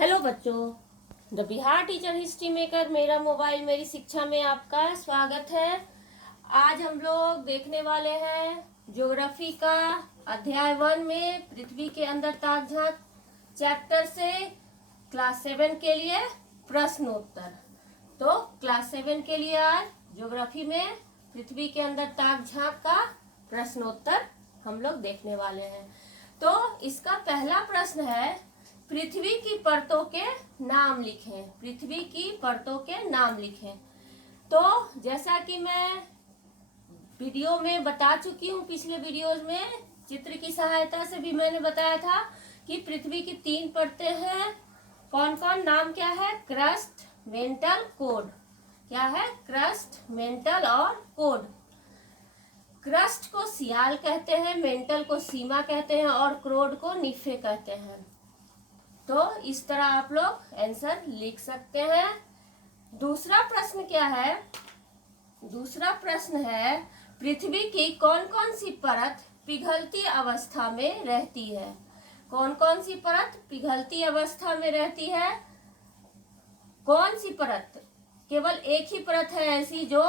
Hello बच्चों, the Bihar teacher history maker मेरा mobile मेरी शिक्षा में आपका स्वागत है। आज हम लोग देखने वाले हैं ज्योग्राफी का अध्याय 1 में पृथ्वी के अंदर ताक झांक चैप्टर से क्लास 7 के लिए प्रश्नोत्तर। तो क्लास 7 के लिए आज ज्योग्राफी में पृथ्वी के अंदर ताक झांक का प्रश्नोत्तर हम लोग देखने वाले हैं। तो इसका पहला प्रश्न है, पृथ्वी की परतों के नाम लिखें। पृथ्वी की परतों के नाम लिखें। तो जैसा कि मैं वीडियो में बता चुकी हूँ, पिछले वीडियोज में चित्र की सहायता से भी मैंने बताया था कि पृथ्वी की 3 परतें हैं। कौन कौन, नाम क्या है? Crust, mental, code. क्या है? क्रस्ट, मेंटल और कोड। क्रस्ट को सियाल कहते हैं, मेंटल को सीमा कहते हैं और क्रोड को निफे कहते हैं। तो इस तरह आप लोग आंसर लिख सकते हैं। दूसरा प्रश्न क्या है? दूसरा प्रश्न है, पृथ्वी की कौन कौन सी परत पिघलती अवस्था में रहती है? कौन कौन सी परत पिघलती अवस्था में रहती है? कौन सी परत? केवल एक ही परत है ऐसी जो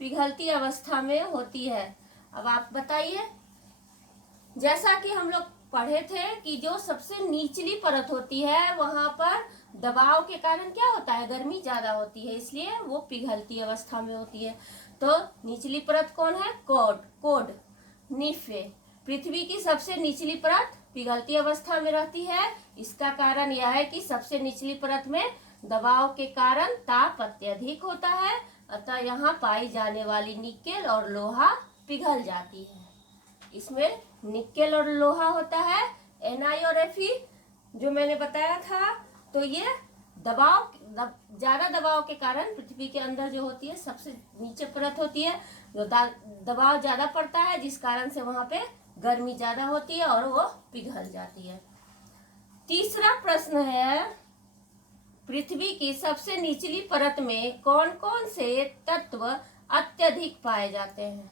पिघलती अवस्था में होती है। अब आप बताइए। जैसा कि हम लोग पढ़े थे कि जो सबसे निचली परत होती है वहां पर दबाव के कारण क्या होता है? गर्मी ज्यादा होती है, इसलिए वो पिघलती अवस्था में होती है। तो निचली परत कौन है? कोड, निफे। पृथ्वी की सबसे निचली परत पिघलती अवस्था में रहती है। इसका कारण यह है कि सबसे निचली परत में दबाव के कारण ताप अत्यधिक होता है, अतः यहाँ पाई जाने वाली निकेल और लोहा पिघल जाती है। इसमें निकेल और लोहा होता है, Na और Fe जो मैंने बताया था। तो ये ज्यादा दबाव के कारण पृथ्वी के अंदर जो होती है सबसे नीचे परत होती है, जो दबाव ज्यादा पड़ता है, जिस कारण से वहां पे गर्मी ज्यादा होती है और वो पिघल जाती है। तीसरा प्रश्न है, पृथ्वी की सबसे निचली परत में कौन कौन से तत्व अत्यधिक पाए जाते हैं?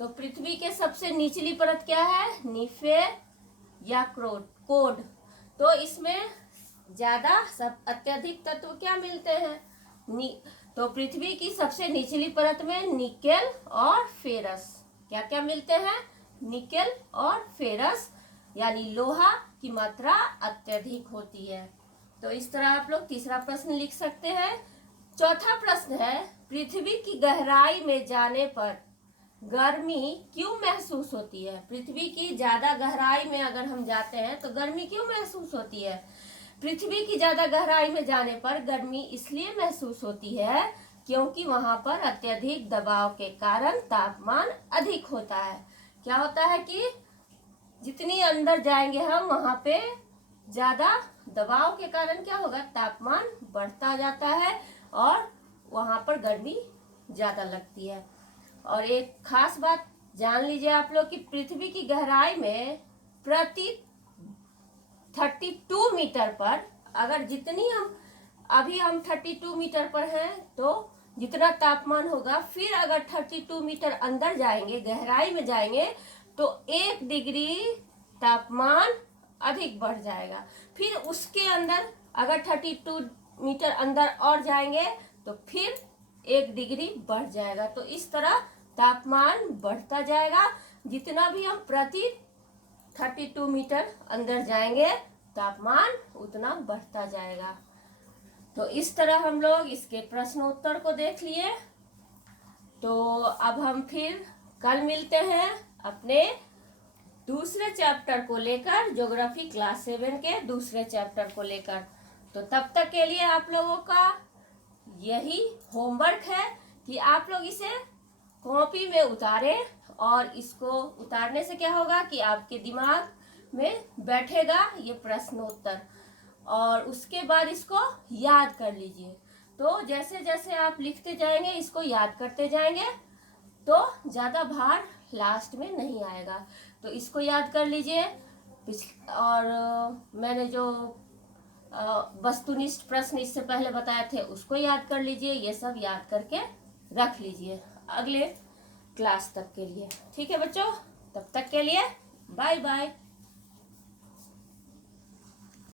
तो पृथ्वी के सबसे निचली परत क्या है? निफे या कोड। तो इसमें ज्यादा सब अत्यधिक तत्व क्या मिलते हैं? तो पृथ्वी की सबसे निचली परत में निकेल और फेरस। क्या क्या मिलते हैं? निकेल और फेरस, यानी लोहा की मात्रा अत्यधिक होती है। तो इस तरह आप लोग तीसरा प्रश्न लिख सकते हैं। चौथा प्रश्न है, पृथ्वी की गहराई में जाने पर गर्मी क्यों महसूस होती है? पृथ्वी की ज्यादा गहराई में अगर हम जाते हैं तो गर्मी क्यों महसूस होती है? पृथ्वी की ज्यादा गहराई में जाने पर गर्मी इसलिए महसूस होती है क्योंकि वहां पर अत्यधिक दबाव के कारण तापमान अधिक होता है। क्या होता है कि जितनी अंदर जाएंगे हम वहां पे ज्यादा दबाव के कारण क्या होगा? तापमान बढ़ता जाता है और वहां पर गर्मी ज्यादा लगती है। और एक खास बात जान लीजिए आप लोग कि पृथ्वी की गहराई में प्रति 32 मीटर पर, अगर जितनी हम 32 मीटर पर हैं तो जितना तापमान होगा, फिर अगर 32 मीटर अंदर जाएंगे, गहराई में जाएंगे, तो 1 डिग्री तापमान अधिक बढ़ जाएगा। फिर उसके अंदर अगर 32 मीटर अंदर और जाएंगे तो फिर 1 डिग्री बढ़ जाएगा। तो इस तरह तापमान बढ़ता जाएगा। जितना भी हम प्रति 32 मीटर अंदर जाएंगे तापमान उतना बढ़ता जाएगा। तो इस तरह हम लोग इसके प्रश्नोत्तर को देख लिए। तो अब हम फिर कल मिलते हैं अपने दूसरे चैप्टर को लेकर, ज्योग्राफी क्लास 7 के दूसरे चैप्टर को लेकर। तो तब तक के लिए आप लोगों का यही होमवर्क है कि आप लोग इसे कॉपी में उतारें, और इसको उतारने से क्या होगा कि आपके दिमाग में बैठेगा ये प्रश्नोत्तर, और उसके बाद इसको याद कर लीजिए। तो जैसे जैसे आप लिखते जाएंगे, इसको याद करते जाएंगे, तो ज्यादा भार लास्ट में नहीं आएगा। तो इसको याद कर लीजिए। और मैंने जो वस्तुनिष्ठ प्रश्न इससे पहले बताए थे उसको याद कर लीजिए। ये सब याद करके रख लीजिए अगले क्लास तक के लिए। ठीक है बच्चों, तब तक के लिए बाय बाय।